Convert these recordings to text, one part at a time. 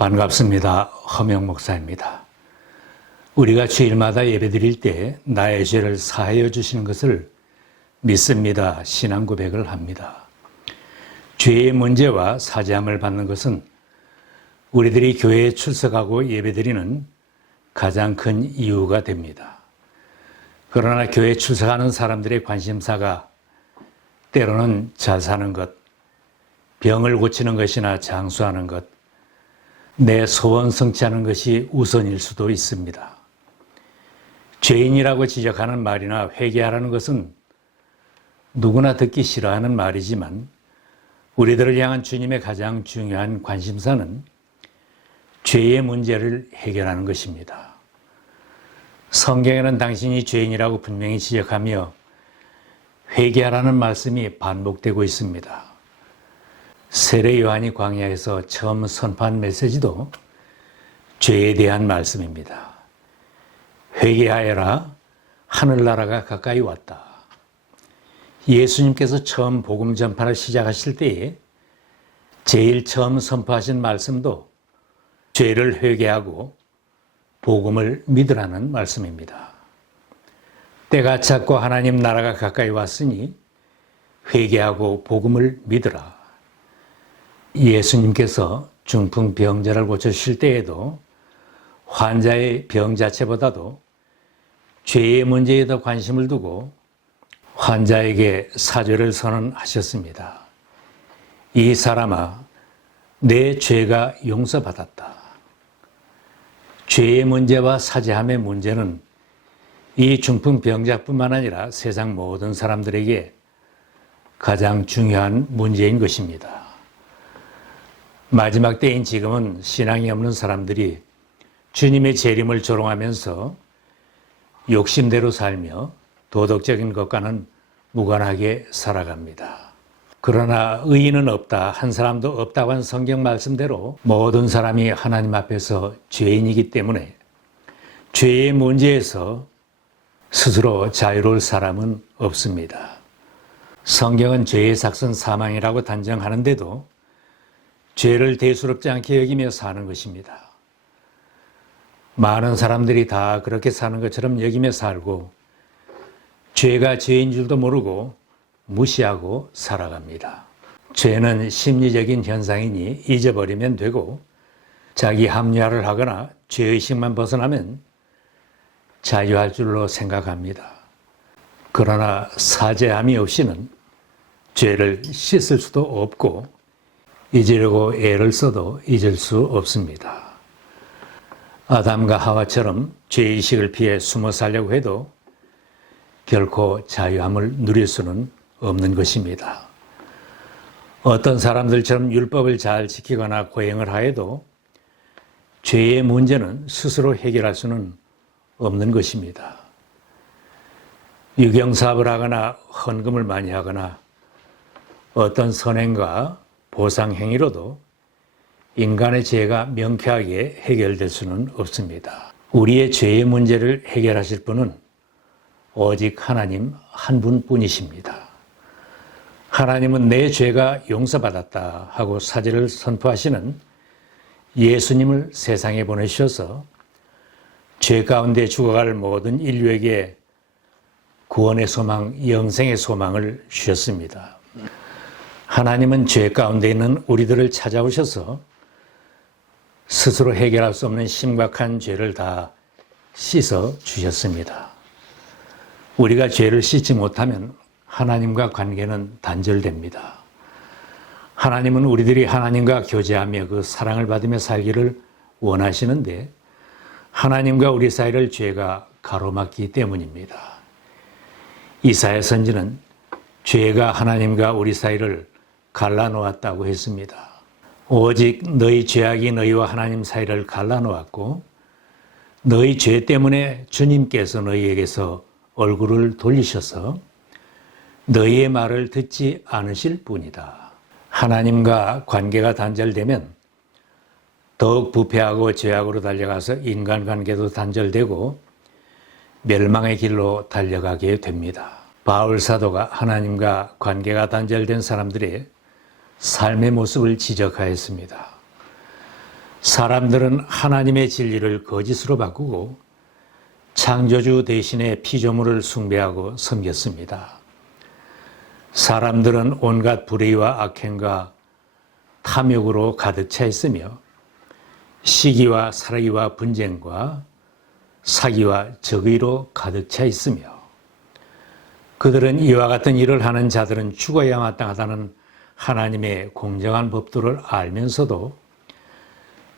반갑습니다. 허명 목사입니다. 우리가 주일마다 예배드릴 때 나의 죄를 사하여 주시는 것을 믿습니다. 신앙 고백을 합니다. 죄의 문제와 사죄함을 받는 것은 우리들이 교회에 출석하고 예배드리는 가장 큰 이유가 됩니다. 그러나 교회에 출석하는 사람들의 관심사가 때로는 잘 사는 것, 병을 고치는 것이나 장수하는 것, 내 소원 성취하는 것이 우선일 수도 있습니다. 죄인이라고 지적하는 말이나 회개하라는 것은 누구나 듣기 싫어하는 말이지만 우리들을 향한 주님의 가장 중요한 관심사는 죄의 문제를 해결하는 것입니다. 성경에는 당신이 죄인이라고 분명히 지적하며 회개하라는 말씀이 반복되고 있습니다. 세례 요한이 광야에서 처음 선포한 메시지도 죄에 대한 말씀입니다. 회개하여라, 하늘나라가 가까이 왔다. 예수님께서 처음 복음 전파를 시작하실 때에 제일 처음 선포하신 말씀도 죄를 회개하고 복음을 믿으라는 말씀입니다. 때가 찼고 하나님 나라가 가까이 왔으니 회개하고 복음을 믿으라. 예수님께서 중풍병자를 고쳐주실 때에도 환자의 병 자체보다도 죄의 문제에 더 관심을 두고 환자에게 사죄를 선언하셨습니다. 이 사람아, 내 죄가 용서받았다. 죄의 문제와 사죄함의 문제는 이 중풍병자뿐만 아니라 세상 모든 사람들에게 가장 중요한 문제인 것입니다. 마지막 때인 지금은 신앙이 없는 사람들이 주님의 재림을 조롱하면서 욕심대로 살며 도덕적인 것과는 무관하게 살아갑니다. 그러나 의인은 없다, 한 사람도 없다고 한 성경 말씀대로 모든 사람이 하나님 앞에서 죄인이기 때문에 죄의 문제에서 스스로 자유로울 사람은 없습니다. 성경은 죄의 삭은 사망이라고 단정하는데도 죄를 대수롭지 않게 여기며 사는 것입니다. 많은 사람들이 다 그렇게 사는 것처럼 여기며 살고 죄가 죄인 줄도 모르고 무시하고 살아갑니다. 죄는 심리적인 현상이니 잊어버리면 되고 자기 합리화를 하거나 죄의식만 벗어나면 자유할 줄로 생각합니다. 그러나 사죄함이 없이는 죄를 씻을 수도 없고 잊으려고 애를 써도 잊을 수 없습니다. 아담과 하와처럼 죄의식을 피해 숨어 살려고 해도 결코 자유함을 누릴 수는 없는 것입니다. 어떤 사람들처럼 율법을 잘 지키거나 고행을 하여도 죄의 문제는 스스로 해결할 수는 없는 것입니다. 유경사업을 하거나 헌금을 많이 하거나 어떤 선행과 보상행위로도 인간의 죄가 명쾌하게 해결될 수는 없습니다. 우리의 죄의 문제를 해결하실 분은 오직 하나님 한 분뿐이십니다. 하나님은 내 죄가 용서받았다 하고 사죄를 선포하시는 예수님을 세상에 보내주셔서 죄 가운데 죽어갈 모든 인류에게 구원의 소망, 영생의 소망을 주셨습니다. 하나님은 죄 가운데 있는 우리들을 찾아오셔서 스스로 해결할 수 없는 심각한 죄를 다 씻어 주셨습니다. 우리가 죄를 씻지 못하면 하나님과 관계는 단절됩니다. 하나님은 우리들이 하나님과 교제하며 그 사랑을 받으며 살기를 원하시는데 하나님과 우리 사이를 죄가 가로막기 때문입니다. 이사야 선지는 죄가 하나님과 우리 사이를 갈라놓았다고 했습니다. 오직 너희 죄악이 너희와 하나님 사이를 갈라놓았고 너희 죄 때문에 주님께서 너희에게서 얼굴을 돌리셔서 너희의 말을 듣지 않으실 뿐이다. 하나님과 관계가 단절되면 더욱 부패하고 죄악으로 달려가서 인간관계도 단절되고 멸망의 길로 달려가게 됩니다. 바울 사도가 하나님과 관계가 단절된 사람들의 삶의 모습을 지적하였습니다. 사람들은 하나님의 진리를 거짓으로 바꾸고 창조주 대신에 피조물을 숭배하고 섬겼습니다. 사람들은 온갖 불의와 악행과 탐욕으로 가득 차 있으며 시기와 살기와 분쟁과 사기와 적의로 가득 차 있으며 그들은 이와 같은 일을 하는 자들은 죽어야 마땅하다는 하나님의 공정한 법도를 알면서도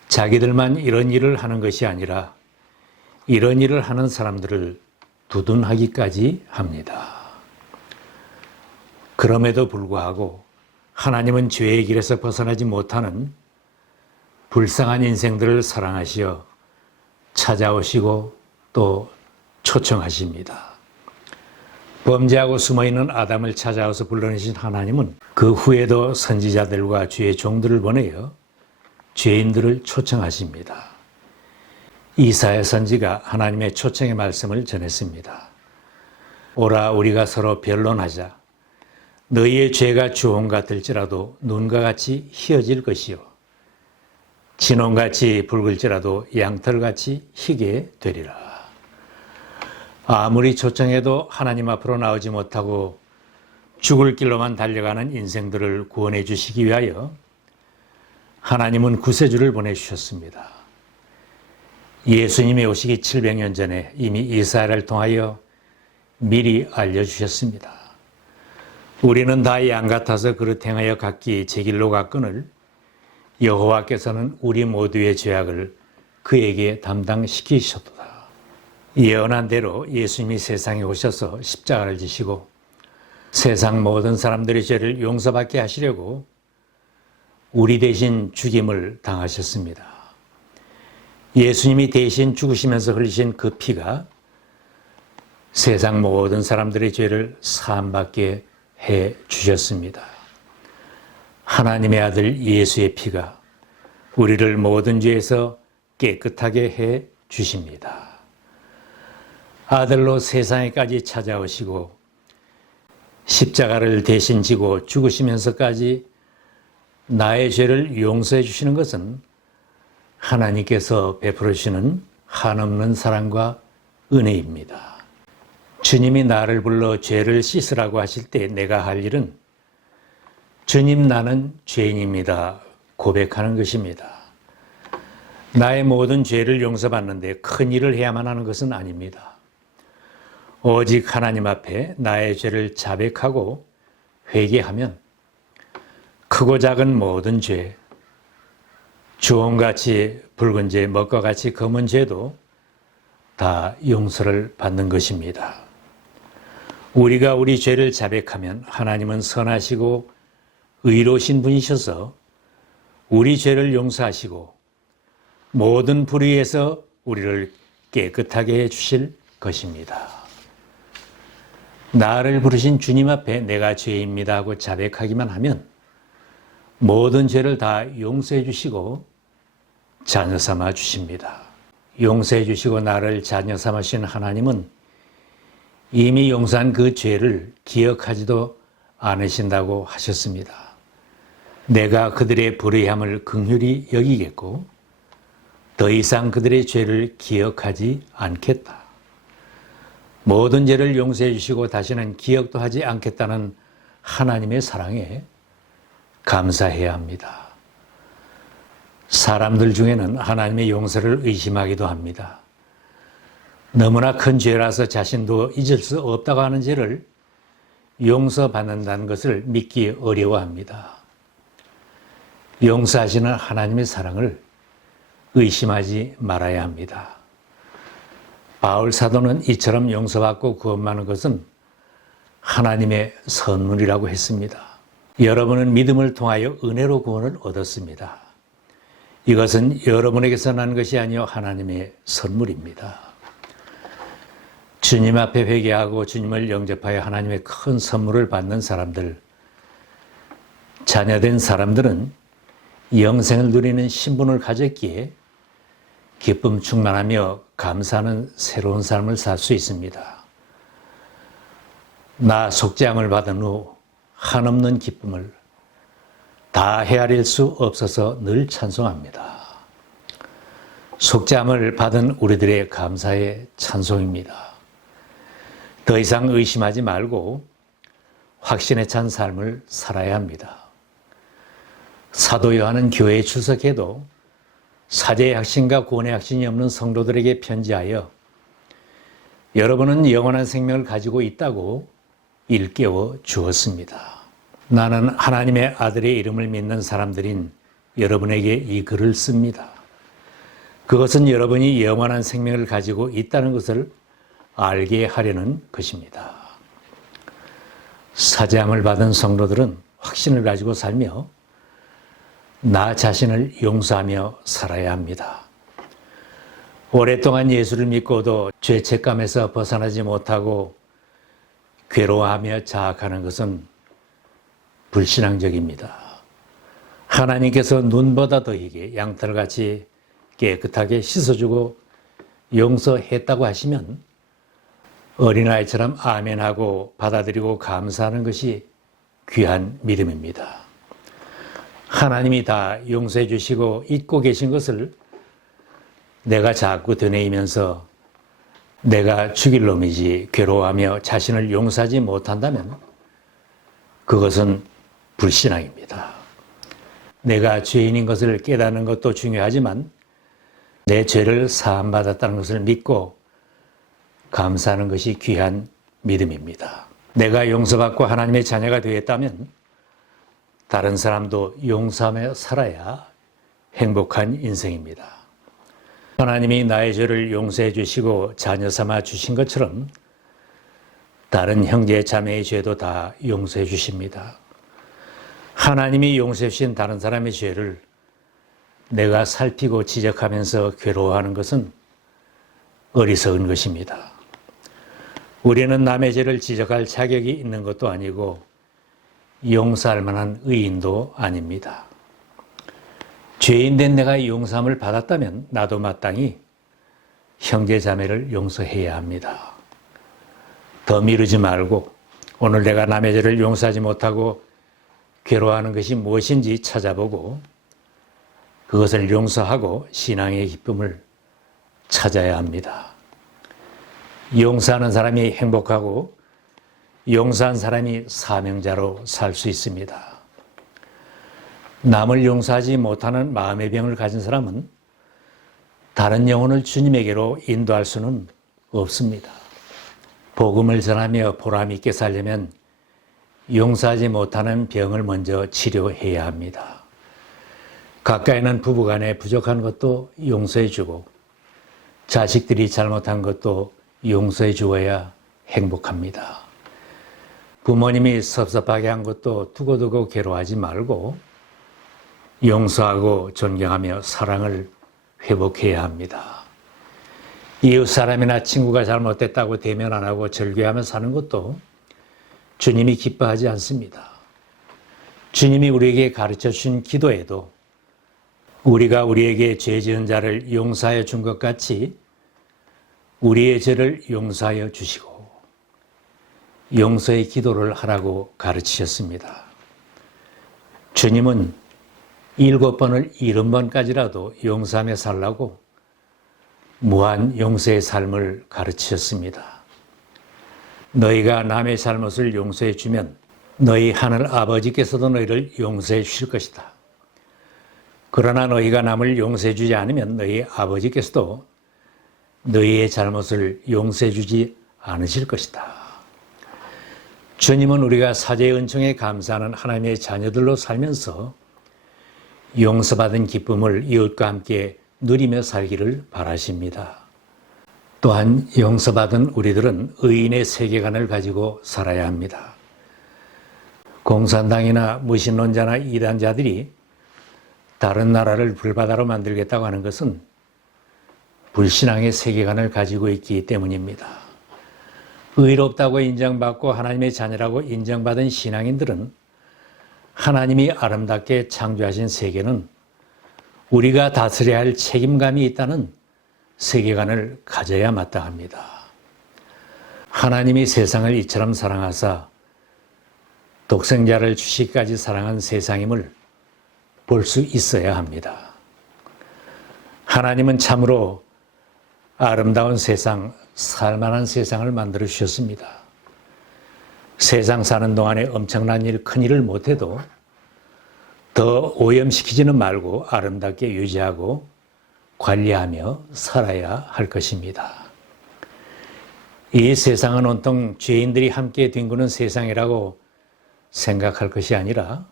자기들만 이런 일을 하는 것이 아니라 이런 일을 하는 사람들을 두둔하기까지 합니다. 그럼에도 불구하고 하나님은 죄의 길에서 벗어나지 못하는 불쌍한 인생들을 사랑하시어 찾아오시고 또 초청하십니다. 범죄하고 숨어있는 아담을 찾아와서 불러내신 하나님은 그 후에도 선지자들과 주의 종들을 보내어 죄인들을 초청하십니다. 이사야 선지가 하나님의 초청의 말씀을 전했습니다. 오라 우리가 서로 변론하자. 너희의 죄가 주홍 같을지라도 눈과 같이 희어질 것이요 진홍같이 붉을지라도 양털같이 희게 되리라. 아무리 초청해도 하나님 앞으로 나오지 못하고 죽을 길로만 달려가는 인생들을 구원해 주시기 위하여 하나님은 구세주를 보내주셨습니다. 예수님이 오시기 700년 전에 이미 이사야를 통하여 미리 알려주셨습니다. 우리는 다 양 같아서 그릇 행하여 각기 제 길로 갔거늘 여호와께서는 우리 모두의 죄악을 그에게 담당시키셨도다. 예언한 대로 예수님이 세상에 오셔서 십자가를 지시고 세상 모든 사람들의 죄를 용서받게 하시려고 우리 대신 죽임을 당하셨습니다. 예수님이 대신 죽으시면서 흘리신 그 피가 세상 모든 사람들의 죄를 사함받게 해 주셨습니다. 하나님의 아들 예수의 피가 우리를 모든 죄에서 깨끗하게 해 주십니다. 아들로 세상에까지 찾아오시고 십자가를 대신 지고 죽으시면서까지 나의 죄를 용서해 주시는 것은 하나님께서 베풀어 주시는 한없는 사랑과 은혜입니다. 주님이 나를 불러 죄를 씻으라고 하실 때 내가 할 일은 주님 나는 죄인입니다 고백하는 것입니다. 나의 모든 죄를 용서받는데 큰 일을 해야만 하는 것은 아닙니다. 오직 하나님 앞에 나의 죄를 자백하고 회개하면 크고 작은 모든 죄, 주홍같이 붉은 죄, 먹과 같이 검은 죄도 다 용서를 받는 것입니다. 우리가 우리 죄를 자백하면 하나님은 선하시고 의로우신 분이셔서 우리 죄를 용서하시고 모든 불의에서 우리를 깨끗하게 해 주실 것입니다. 나를 부르신 주님 앞에 내가 죄입니다 하고 자백하기만 하면 모든 죄를 다 용서해 주시고 자녀 삼아 주십니다. 용서해 주시고 나를 자녀 삼으신 하나님은 이미 용서한 그 죄를 기억하지도 않으신다고 하셨습니다. 내가 그들의 불의함을 긍휼히 여기겠고 더 이상 그들의 죄를 기억하지 않겠다. 모든 죄를 용서해 주시고 다시는 기억도 하지 않겠다는 하나님의 사랑에 감사해야 합니다. 사람들 중에는 하나님의 용서를 의심하기도 합니다. 너무나 큰 죄라서 자신도 잊을 수 없다고 하는 죄를 용서받는다는 것을 믿기 어려워합니다. 용서하시는 하나님의 사랑을 의심하지 말아야 합니다. 바울 사도는 이처럼 용서받고 구원받는 것은 하나님의 선물이라고 했습니다. 여러분은 믿음을 통하여 은혜로 구원을 얻었습니다. 이것은 여러분에게서 난 것이 아니요 하나님의 선물입니다. 주님 앞에 회개하고 주님을 영접하여 하나님의 큰 선물을 받는 사람들, 자녀된 사람들은 영생을 누리는 신분을 가졌기에 기쁨 충만하며 감사하는 새로운 삶을 살 수 있습니다. 나 속죄함을 받은 후 한없는 기쁨을 다 헤아릴 수 없어서 늘 찬송합니다. 속죄함을 받은 우리들의 감사의 찬송입니다. 더 이상 의심하지 말고 확신에 찬 삶을 살아야 합니다. 사도 요한은 교회에 출석해도 사제의 확신과 구원의 확신이 없는 성도들에게 편지하여 여러분은 영원한 생명을 가지고 있다고 일깨워 주었습니다. 나는 하나님의 아들의 이름을 믿는 사람들인 여러분에게 이 글을 씁니다. 그것은 여러분이 영원한 생명을 가지고 있다는 것을 알게 하려는 것입니다. 사제함을 받은 성도들은 확신을 가지고 살며 나 자신을 용서하며 살아야 합니다. 오랫동안 예수를 믿고도 죄책감에서 벗어나지 못하고 괴로워하며 자학하는 것은 불신앙적입니다. 하나님께서 눈보다 더하게 양털같이 깨끗하게 씻어주고 용서했다고 하시면 어린아이처럼 아멘하고 받아들이고 감사하는 것이 귀한 믿음입니다. 하나님이 다 용서해 주시고 잊고 계신 것을 내가 자꾸 되뇌이면서 내가 죽일 놈이지 괴로워하며 자신을 용서하지 못한다면 그것은 불신앙입니다. 내가 죄인인 것을 깨닫는 것도 중요하지만 내 죄를 사함받았다는 것을 믿고 감사하는 것이 귀한 믿음입니다. 내가 용서받고 하나님의 자녀가 되었다면 다른 사람도 용서하며 살아야 행복한 인생입니다. 하나님이 나의 죄를 용서해 주시고 자녀 삼아 주신 것처럼 다른 형제 자매의 죄도 다 용서해 주십니다. 하나님이 용서해 주신 다른 사람의 죄를 내가 살피고 지적하면서 괴로워하는 것은 어리석은 것입니다. 우리는 남의 죄를 지적할 자격이 있는 것도 아니고 용서할 만한 의인도 아닙니다. 죄인된 내가 용서함을 받았다면 나도 마땅히 형제 자매를 용서해야 합니다. 더 미루지 말고 오늘 내가 남의 죄를 용서하지 못하고 괴로워하는 것이 무엇인지 찾아보고 그것을 용서하고 신앙의 기쁨을 찾아야 합니다. 용서하는 사람이 행복하고 용서한 사람이 사명자로 살 수 있습니다. 남을 용서하지 못하는 마음의 병을 가진 사람은 다른 영혼을 주님에게로 인도할 수는 없습니다. 복음을 전하며 보람 있게 살려면 용서하지 못하는 병을 먼저 치료해야 합니다. 가까이 있는 부부간에 부족한 것도 용서해 주고 자식들이 잘못한 것도 용서해 주어야 행복합니다. 부모님이 섭섭하게 한 것도 두고두고 괴로워하지 말고 용서하고 존경하며 사랑을 회복해야 합니다. 이웃 사람이나 친구가 잘못됐다고 대면 안 하고 절개하며 사는 것도 주님이 기뻐하지 않습니다. 주님이 우리에게 가르쳐 주신 기도에도 우리가 우리에게 죄 지은 자를 용서하여 준 것 같이 우리의 죄를 용서하여 주시고 용서의 기도를 하라고 가르치셨습니다. 주님은 7번을 70번까지라도 용서하며 살라고 무한 용서의 삶을 가르치셨습니다. 너희가 남의 잘못을 용서해 주면 너희 하늘 아버지께서도 너희를 용서해 주실 것이다. 그러나 너희가 남을 용서해 주지 않으면 너희 아버지께서도 너희의 잘못을 용서해 주지 않으실 것이다. 주님은 우리가 사죄의 은총에 감사하는 하나님의 자녀들로 살면서 용서받은 기쁨을 이웃과 함께 누리며 살기를 바라십니다. 또한 용서받은 우리들은 의인의 세계관을 가지고 살아야 합니다. 공산당이나 무신론자나 이단자들이 다른 나라를 불바다로 만들겠다고 하는 것은 불신앙의 세계관을 가지고 있기 때문입니다. 의롭다고 인정받고 하나님의 자녀라고 인정받은 신앙인들은 하나님이 아름답게 창조하신 세계는 우리가 다스려야 할 책임감이 있다는 세계관을 가져야 마땅합니다. 하나님이 세상을 이처럼 사랑하사 독생자를 주시기까지 사랑한 세상임을 볼 수 있어야 합니다. 하나님은 참으로 아름다운 세상, 살만한 세상을 만들어 주셨습니다. 세상 사는 동안에 엄청난 일, 큰 일을 못해도 더 오염시키지는 말고 아름답게 유지하고 관리하며 살아야 할 것입니다. 이 세상은 온통 죄인들이 함께 뒹구는 세상이라고 생각할 것이 아니라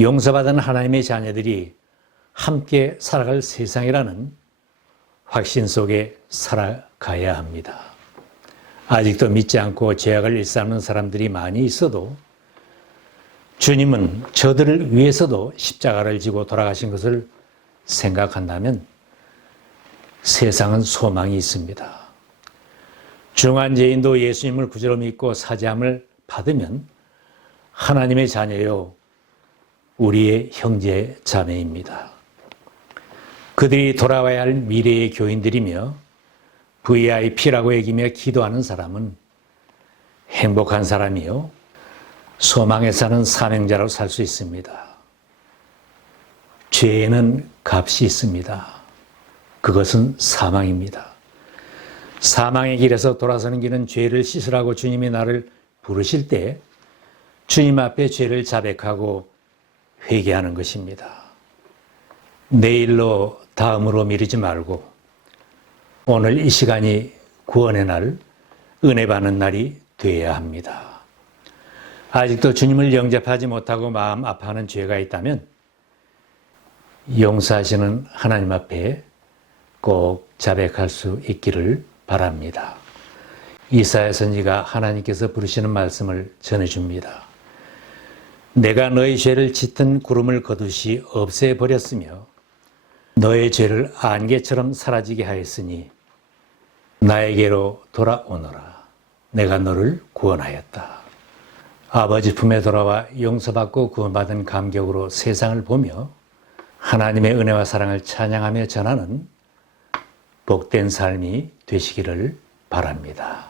용서받은 하나님의 자녀들이 함께 살아갈 세상이라는 확신 속에 살아가야 합니다. 아직도 믿지 않고 죄악을 일삼는 사람들이 많이 있어도 주님은 저들을 위해서도 십자가를 지고 돌아가신 것을 생각한다면 세상은 소망이 있습니다. 중한 죄인도 예수님을 구주로 믿고 사죄함을 받으면 하나님의 자녀요, 우리의 형제 자매입니다. 그들이 돌아와야 할 미래의 교인들이며 VIP라고 여기며 기도하는 사람은 행복한 사람이요, 소망에 사는 사명자로 살 수 있습니다. 죄에는 값이 있습니다. 그것은 사망입니다. 사망의 길에서 돌아서는 길은 죄를 씻으라고 주님이 나를 부르실 때 주님 앞에 죄를 자백하고 회개하는 것입니다. 내일로 다음으로 미루지 말고 오늘 이 시간이 구원의 날, 은혜 받는 날이 되어야 합니다. 아직도 주님을 영접하지 못하고 마음 아파하는 죄가 있다면 용서하시는 하나님 앞에 꼭 자백할 수 있기를 바랍니다. 이사야 선지가 하나님께서 부르시는 말씀을 전해줍니다. 내가 너의 죄를 짙은 구름을 거두시 없애버렸으며 너의 죄를 안개처럼 사라지게 하였으니 나에게로 돌아오너라. 내가 너를 구원하였다. 아버지 품에 돌아와 용서받고 구원받은 감격으로 세상을 보며 하나님의 은혜와 사랑을 찬양하며 전하는 복된 삶이 되시기를 바랍니다.